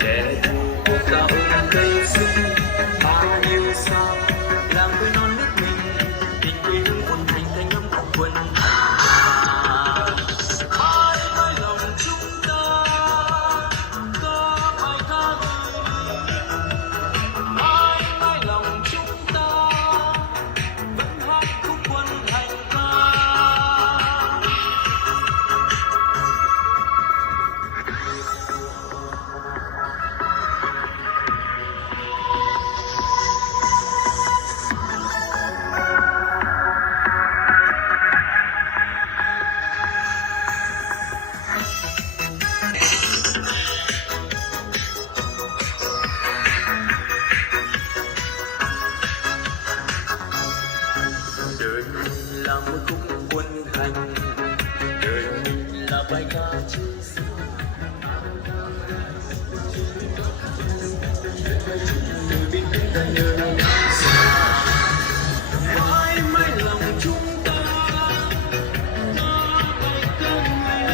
để cả ôm cây sung mà yêu sao làng quê non nước mình tình quê hương quân thành thanh âm của quân mãi mãi lòng chúng ta có bài ca mãi mãi lòng chúng ta vẫn hát khúc quân hành ca. Đời mình là một khúc quân hành, đời mình là bài ca chưa xa. Từ bên kia ta nhớ xa, mãi mãi lòng chúng ta có bài ca mình.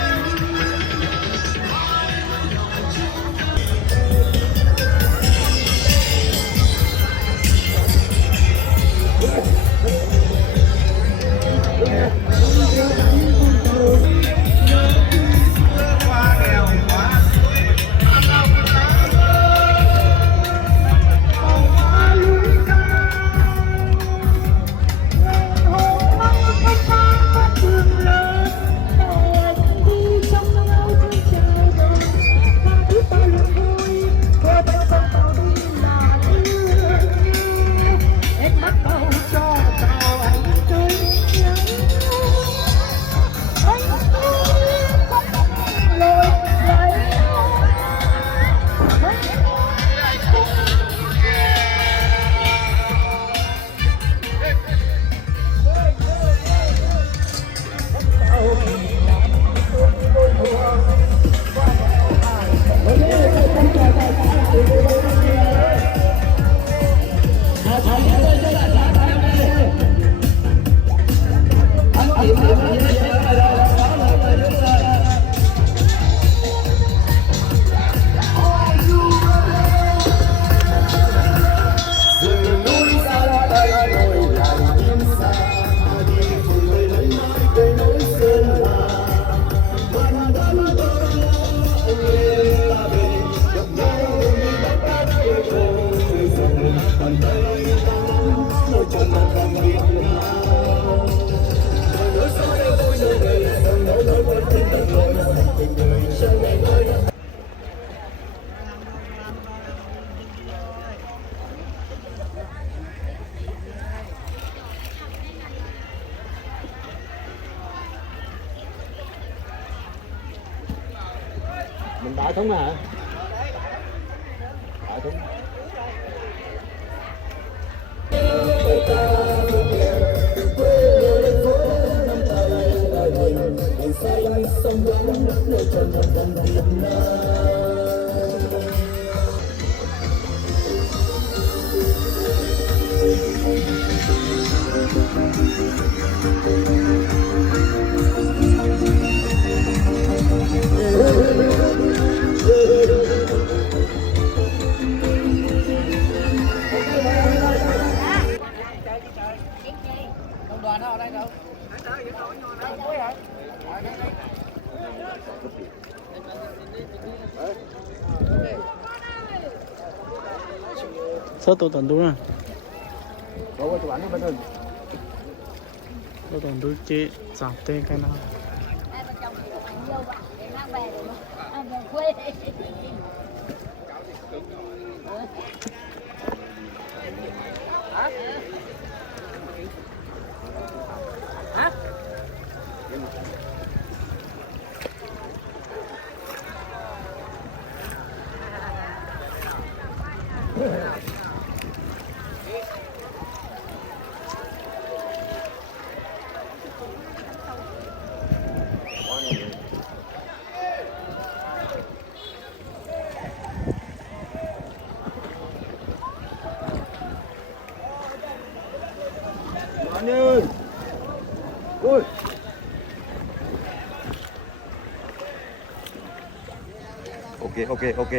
Mình đợi thúng hả? Đợi thúng. Đoàn ở đây đâu? Sao tôi toàn đúng à? Đâu có chụp ảnh bên mình. Tôi toàn đúng chị dọc tên cái nào. Hả? Ok ok ok.